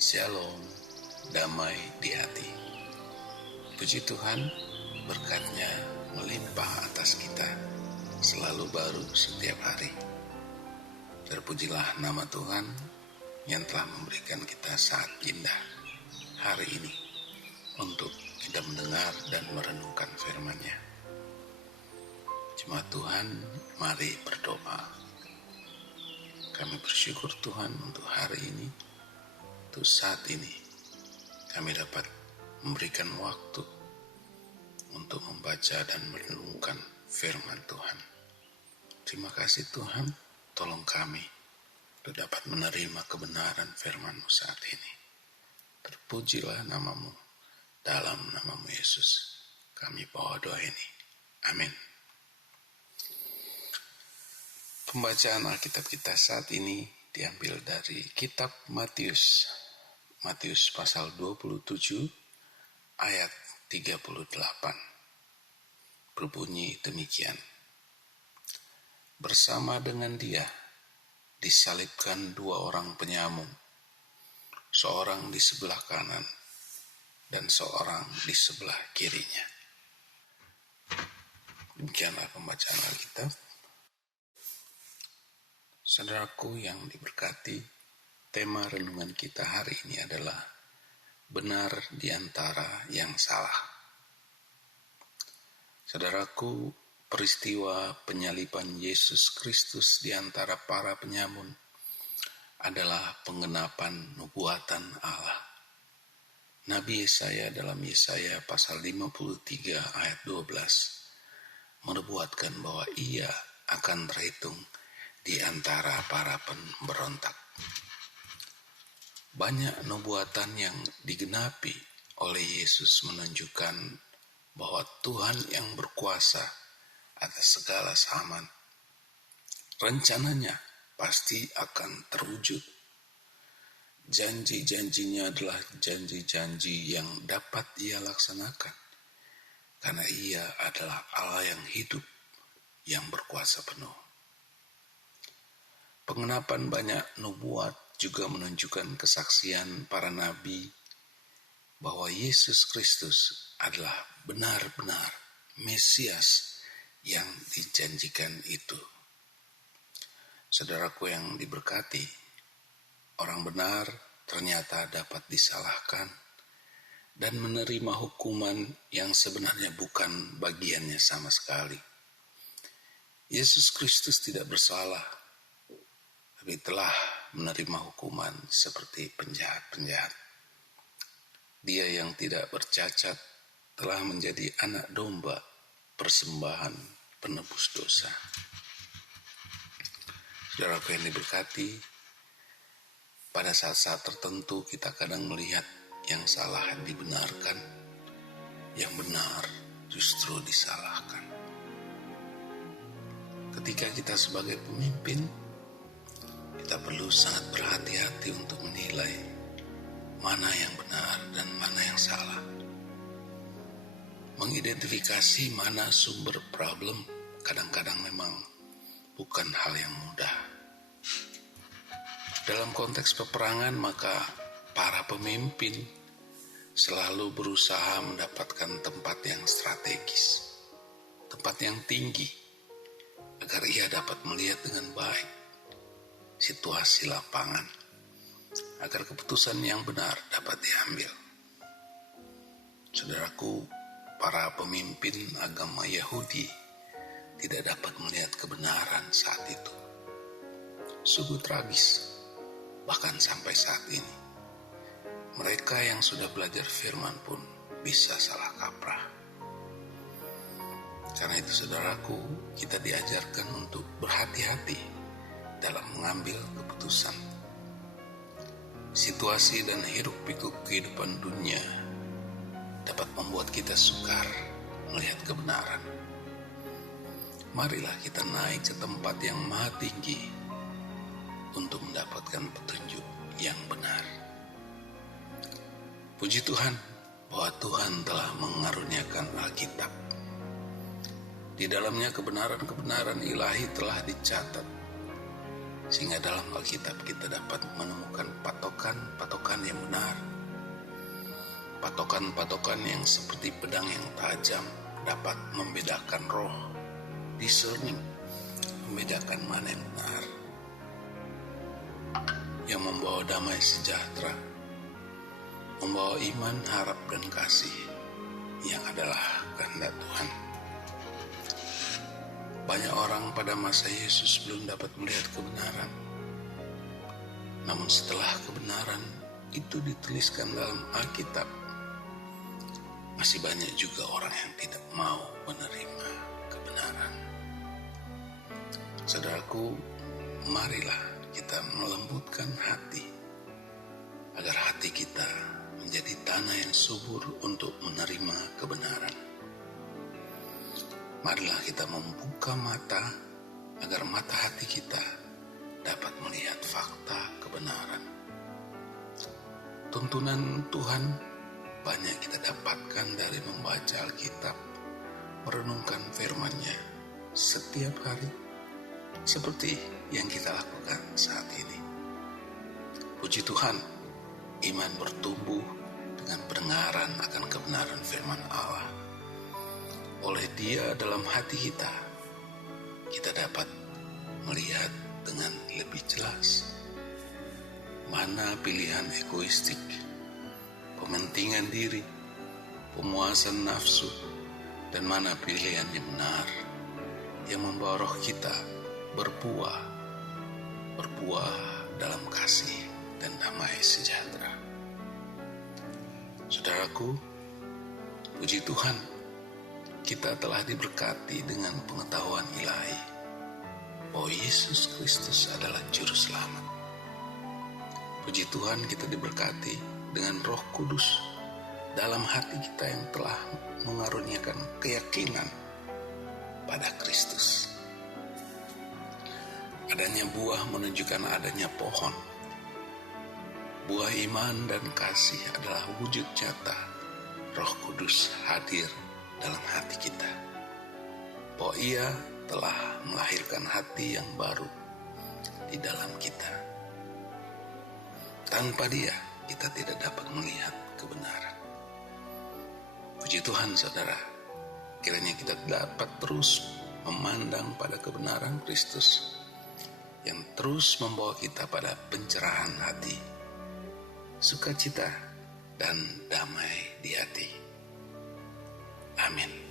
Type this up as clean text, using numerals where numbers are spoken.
Shalom, damai di hati. Puji Tuhan, berkat-Nya melimpah atas kita, selalu baru setiap hari. Terpujilah nama Tuhan yang telah memberikan kita saat indah hari ini untuk kita mendengar dan merenungkan firman-Nya. Jemaat Tuhan, mari berdoa. Kami bersyukur Tuhan untuk hari ini, untuk saat ini kami dapat memberikan waktu untuk membaca dan merenungkan firman Tuhan. Terima kasih Tuhan, tolong kami untuk dapat menerima kebenaran firman-Mu saat ini. Terpujilah nama-Mu, dalam nama-Mu Yesus kami bawa doa ini. Amin. Pembacaan Alkitab kita saat ini diambil dari kitab Matius pasal 27 ayat 38. Berbunyi demikian. Bersama dengan Dia disalibkan dua orang penyamung, seorang di sebelah kanan dan seorang di sebelah kirinya. Demikianlah pembacaan Alkitab. Saudaraku yang diberkati, tema renungan kita hari ini adalah benar di antara yang salah. Saudaraku, peristiwa penyaliban Yesus Kristus di antara para penyamun adalah penggenapan nubuatan Allah. Nabi Yesaya dalam Yesaya pasal 53 ayat 12 menubuatkan bahwa Ia akan terhitung di antara para pemberontak. Banyak nubuatan yang digenapi oleh Yesus menunjukkan bahwa Tuhan yang berkuasa atas segala zaman. Rencananya pasti akan terwujud. Janji-janjinya adalah janji-janji yang dapat Ia laksanakan, karena Ia adalah Allah yang hidup, yang berkuasa penuh. Pengenapan banyak nubuat juga menunjukkan kesaksian para nabi bahwa Yesus Kristus adalah benar-benar Mesias yang dijanjikan itu. Saudaraku yang diberkati, orang benar ternyata dapat disalahkan dan menerima hukuman yang sebenarnya bukan bagiannya sama sekali. Yesus Kristus tidak bersalah, tapi telah menerima hukuman seperti penjahat-penjahat. Dia yang tidak bercacat telah menjadi anak domba persembahan penebus dosa. Saudaraku yang diberkati, pada saat-saat tertentu kita kadang melihat yang salah dibenarkan, yang benar justru disalahkan. Ketika kita sebagai pemimpin, kita perlu sangat berhati-hati untuk menilai mana yang benar dan mana yang salah. Mengidentifikasi mana sumber problem kadang-kadang memang bukan hal yang mudah. Dalam konteks peperangan, maka para pemimpin selalu berusaha mendapatkan tempat yang strategis, tempat yang tinggi, agar ia dapat melihat dengan baik situasi lapangan, agar keputusan yang benar dapat diambil. Saudaraku, para pemimpin agama Yahudi tidak dapat melihat kebenaran saat itu. Sungguh tragis, bahkan sampai saat ini. Mereka yang sudah belajar firman pun bisa salah kaprah. Karena itu saudaraku, kita diajarkan untuk berhati-hati dalam mengambil keputusan. Situasi dan hiruk-pikuk kehidupan dunia dapat membuat kita sukar melihat kebenaran. Marilah kita naik ke tempat yang maha tinggi untuk mendapatkan petunjuk yang benar. Puji Tuhan bahwa Tuhan telah mengaruniakan Alkitab. Di dalamnya kebenaran-kebenaran ilahi telah dicatat sehingga dalam Alkitab kita dapat menemukan patokan-patokan yang benar, patokan-patokan yang seperti pedang yang tajam dapat membedakan roh, discerning, membedakan mana yang benar, yang membawa damai sejahtera, membawa iman, harap, dan kasih yang adalah kehendak Tuhan. Banyak orang pada masa Yesus belum dapat melihat kebenaran. Namun setelah kebenaran itu dituliskan dalam Alkitab, masih banyak juga orang yang tidak mau menerima kebenaran. Saudaraku, marilah kita melembutkan hati, agar hati kita menjadi tanah yang subur untuk menerima kebenaran. Marilah kita membuka mata, agar mata hati kita dapat melihat fakta kebenaran. Tuntunan Tuhan banyak kita dapatkan dari membaca Alkitab, merenungkan firman-Nya setiap hari, seperti yang kita lakukan saat ini. Puji Tuhan, iman bertumbuh dengan pendengaran akan kebenaran firman Allah. Oleh Dia dalam hati kita dapat melihat dengan lebih jelas mana pilihan egoistik, pementingan diri, pemuasan nafsu, dan mana pilihan yang benar yang membawa roh kita berbuah dalam kasih dan damai sejahtera. Saudaraku, puji Tuhan, kita telah diberkati dengan pengetahuan ilahi bahwa Yesus Kristus adalah Juru Selamat. Puji Tuhan, kita diberkati dengan Roh Kudus dalam hati kita yang telah mengaruniakan keyakinan pada Kristus. Adanya buah menunjukkan adanya pohon. Buah iman dan kasih adalah wujud nyata Roh Kudus hadir dalam hati kita, bahwa Ia telah melahirkan hati yang baru di dalam kita. Tanpa Dia, kita tidak dapat melihat kebenaran. Puji Tuhan, saudara, kiranya kita dapat terus memandang pada kebenaran Kristus yang terus membawa kita pada pencerahan hati, sukacita, dan damai di hati. Amin.